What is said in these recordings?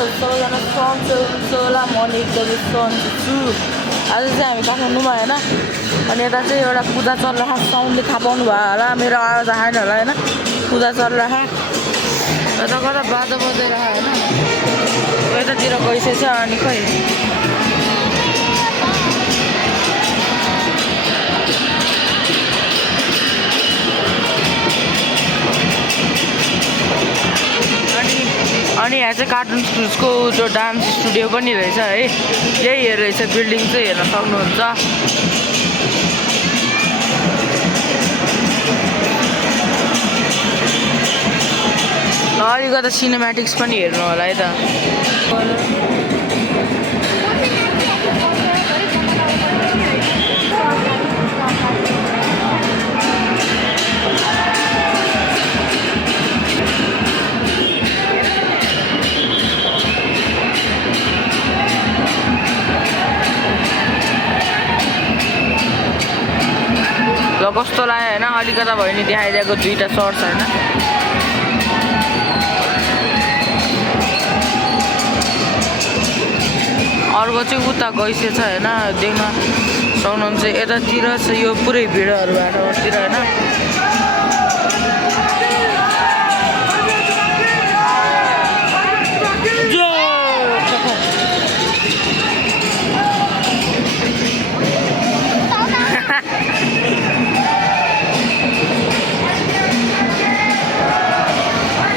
सबैजना सन्चै हुनुहुन्छ होला म नि एकदमै सन्चै छु आज चाहिँ हामी काठमाडौँमा होइन अनि यता चाहिँ एउटा पूजा चलिरहेको साउन्डले थाहा पाउनु भयो होला मेरो आवाज आएन होला होइन पूजा चलिरहेको यता कता बाजा बजाइरहेको होइन यतातिर गइसकेछ अनि खै अनि यहाँ चाहिँ कार्टुन स्टुडियोको जो डान्स स्टुडियो पनि रहेछ है यही रहेछ बिल्डिङ चाहिँ हेर्न सक्नुहुन्छ अलिकति सिनेमेटिक्स पनि हेर्नु होला है त कस्तो लाग्यो होइन अलिकता भयो नि देखाइदिएको दुईवटा सर्ट्स होइन अर्को चाहिँ उता गइसकेछ होइन देख्न सक्नुहुन्छ यतातिर चाहिँ यो पुरै भिडहरू बाटोतिर होइन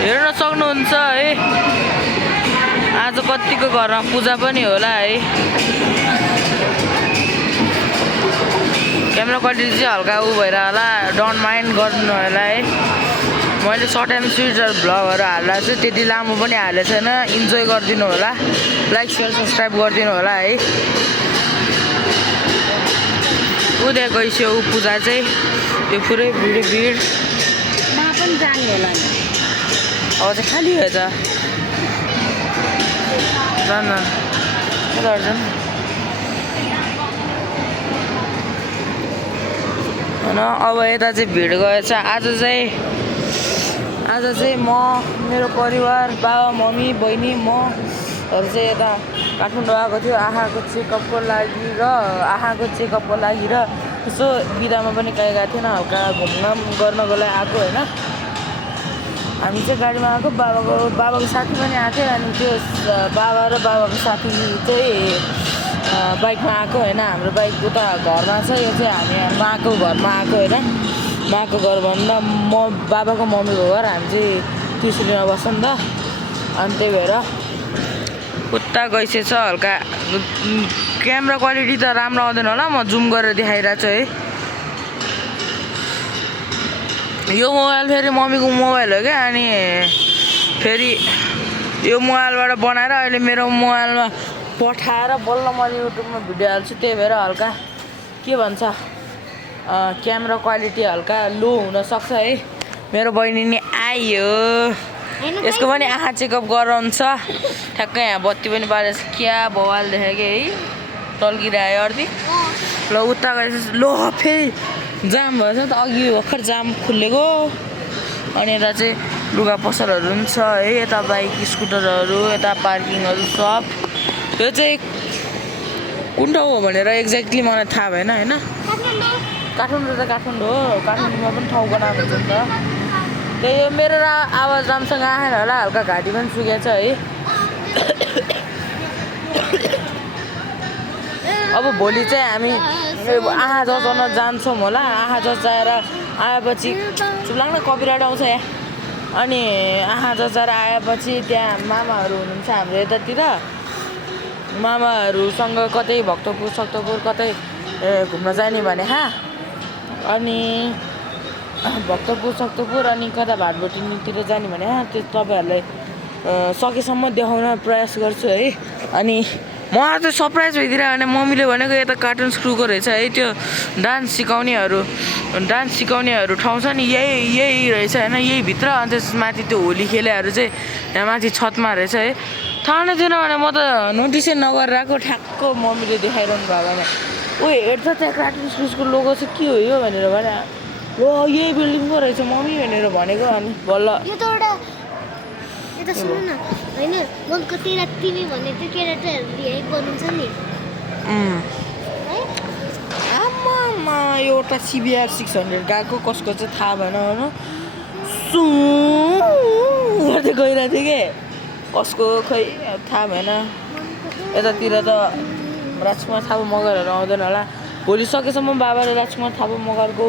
हेर्न सक्नुहुन्छ है आज कतिको घरमा पूजा पनि होला है क्यामेरा क्वालिटी चाहिँ हल्का उ भएर होला डोन्ट माइन्ड गर्नु होला है मैले सर्ट एन्ड स्विट्सहरू भ्लगहरू हाल्दा चाहिँ त्यति लामो पनि हालेको छैन इन्जोय गरिदिनु होला लाइक सेयर सब्सक्राइब गरिदिनु होला है उद्या गइसक्यो पूजा चाहिँ त्यो पुरै भिड पनि जाने होला नि अब चाहिँ खाली हो त जान होइन अब यता चाहिँ भिड गएछ आज चाहिँ म मेरो परिवार बाबा मम्मी बहिनी महरू चाहिँ यता काठमाडौँ आएको थियो आँखाको चेकअपको लागि र यसो बिदामा पनि कहीँ गएको थिएन हल्का घुमघाम गर्नको लागि आएको होइन हामी चाहिँ गाडीमा आएको बाबाको साथी पनि आएको थियो अनि त्यो बाबा र बाबाको साथी चाहिँ बाइकमा आएको होइन हाम्रो बाइक उता घरमा छ यो चाहिँ हामी माको घरमा आएको होइन माको घर भन्दा बाबाको मम्मीको घर हामी चाहिँ त्यसरीमा बस्छ नि त अनि त्यही भएर उता गइसकेछ हल्का क्यामेरा क्वालिटी त राम्रो आउँदैन होला म जुम गरेर देखाइरहेको छु है यो मोबाइल फेरि मम्मीको मोबाइल हो क्या अनि फेरि यो मोबाइलबाट बनाएर अहिले मेरो मोबाइलमा पठाएर बल्ल मैले युट्युबमा भिडियो हाल्छु त्यही भएर हल्का के भन्छ क्यामेरा क्वालिटी हल्का लो हुनसक्छ है मेरो बहिनी नि आयो यसको पनि आँखा चेकअप गराउँछ ठ्याक्कै यहाँ बत्ती पनि बालेछ क्या बवाल देखायो है टल्किरह्यो अर्दी ल उता गएपछि लो फेरि जाम भएछ त अघि भर्खर जाम खुलेको अनि यता चाहिँ लुगा पसलहरू पनि छ है यता बाइक स्कुटरहरू यता पार्किङहरू सब यो चाहिँ कुन ठाउँ हो भनेर एक्ज्याक्टली मलाई थाहा भएन होइन काठमाडौँ त काठमाडौँ हो काठमाडौँमा पनि ठाउँको नाम हुन्छ नि त त्यही हो मेरो आवाज राम्रोसँग आएन होला हल्का घाँटी पनि सुकेको छ है अब भोलि चाहिँ हामी आँखा जचाउन जान्छौँ होला आँखा जचाएर आएपछि चुलाङ कपिराइट आउँछ यहाँ अनि आँखा जचाएर आएपछि त्यहाँ मामाहरू हुनुहुन्छ हाम्रो यतातिर मामाहरूसँग कतै भक्तपुर कतै घुम्न जाने भने अनि भक्तपुर अनि कता भाटभटिनीतिर जाने भने त्यो तपाईँहरूलाई सकेसम्म देखाउन प्रयास गर्छु है अनि म आज सरप्राइज भइदिएर भने मम्मीले भनेको यता कार्टुन स्क्रुको रहेछ है त्यो डान्स सिकाउनेहरू ठाउँ छ नि यही रहेछ होइन यही भित्र अनि त्यसमाथि त्यो होली खेलेहरू चाहिँ यहाँ माथि छतमा रहेछ है थाहा नै थिएन भने म त नोटिसै नगरेर आएको ठ्याक्क मम्मीले देखाइरहनु भएकोमा ओ हेर्छ त्यहाँ कार्टुन स्क्रुको लोगो चाहिँ के हो यो भनेर भने ओ यही बिल्डिङको रहेछ मम्मी भनेर भनेको अनि बल्ल यता सुन्नु न हैन म कतिरा तिमी भन्ने त्यो क्यारेक्टरहरु रिएक्ट गर्नुहुन्छ नि है आमामा एउटा CBR 600 गएको कसको चाहिँ थाहा भएन होइन सु गर्दै गइरहेको थियो कि कसको खै थाहा भएन यतातिर त राजकुमार थापा मगरहरू आउँदैन होला भोलि सकेसम्म बाबाले राजकुमार थापा मगरको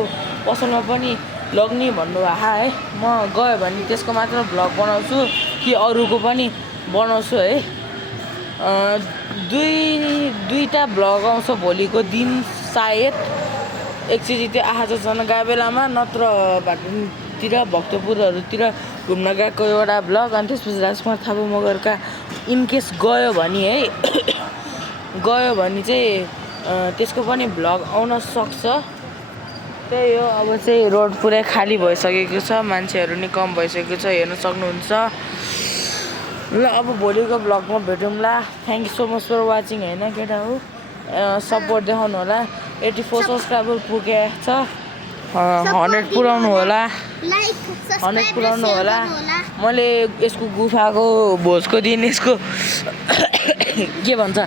पसलमा पनि लग्ने भन्नुभएको है म गयो भने त्यसको मात्र भ्लग बनाउँछु कि अरूको पनि बनाउँछु है दुईटा भ्लग आउँछ भोलिको दिन सायद एकचोटि त्यो आहाजन गएको बेलामा नत्र भाटुङतिर भक्तपुरहरूतिर घुम्न गएको एउटा भ्लग अनि त्यसपछि राजकुमार थापा मगरका इनकेस गयो भने है गयो भने चाहिँ त्यसको पनि भ्लग आउन सक्छ त्यही हो अब चाहिँ रोड पुरै खाली भइसकेको छ मान्छेहरू नि कम भइसकेको छ हेर्न सक्नुहुन्छ ल अब भोलिको भ्लगमा भेटौँला thank you so much for watching होइन केटा हो सपोर्ट देखाउनु होला 84 सब्सक्राइबर पुगेको छ 100 पुऱ्याउनु होला 100 पुऱ्याउनु होला मैले यसको गुफाको भोजको दिन यसको के भन्छ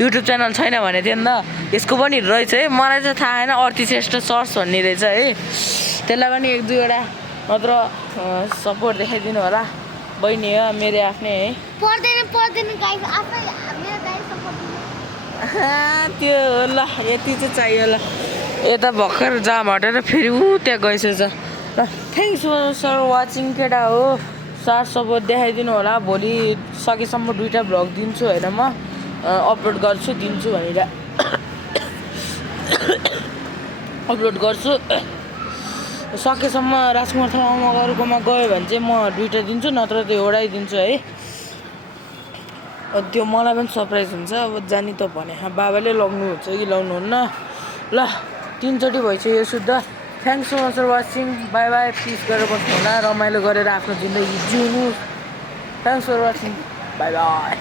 युट्युब च्यानल छैन भने थियो नि त यसको पनि रहेछ है मलाई चाहिँ थाहा छैन अर्थी श्रेष्ठ सर्च भन्ने रहेछ है त्यसलाई पनि एक दुईवटा नत्र सपोर्ट देखाइदिनु होला बहिनी हो मेरो आफ्नै है पर्दैन गाइस आफै मेरो गाइस सपोर्ट त्यो ल यति चाहिँ चाहियो ल यता भर्खर जाम हटेर फेरि त्यहाँ गइसकेछ ल थ्याङ्क्स फर वाचिङ केटा हो साथ सपोर्ट देखाइदिनु होला भोलि सकेसम्म दुईटा भ्लग दिन्छु होइन म अपलोड गर्छु दिन्छु भनेर अपलोड गर्छु सकेसम्म राजकुमार थापा मगरकोमा गयो भने चाहिँ म दुईटा दिन्छु नत्र त्यो एउटै दिन्छु है त्यो मलाई पनि सरप्राइज हुन्छ अब जानी त भने बाबाले लाउनुहुन्छ कि लाउनुहुन्न ल 3 चोटि भइसक्यो शुद्ध thanks so much for watching bye bye peace गरेर बस्नु होला रमाइलो गरेर आफ्नो जिन्दगी जिउनु thanks for watching bye by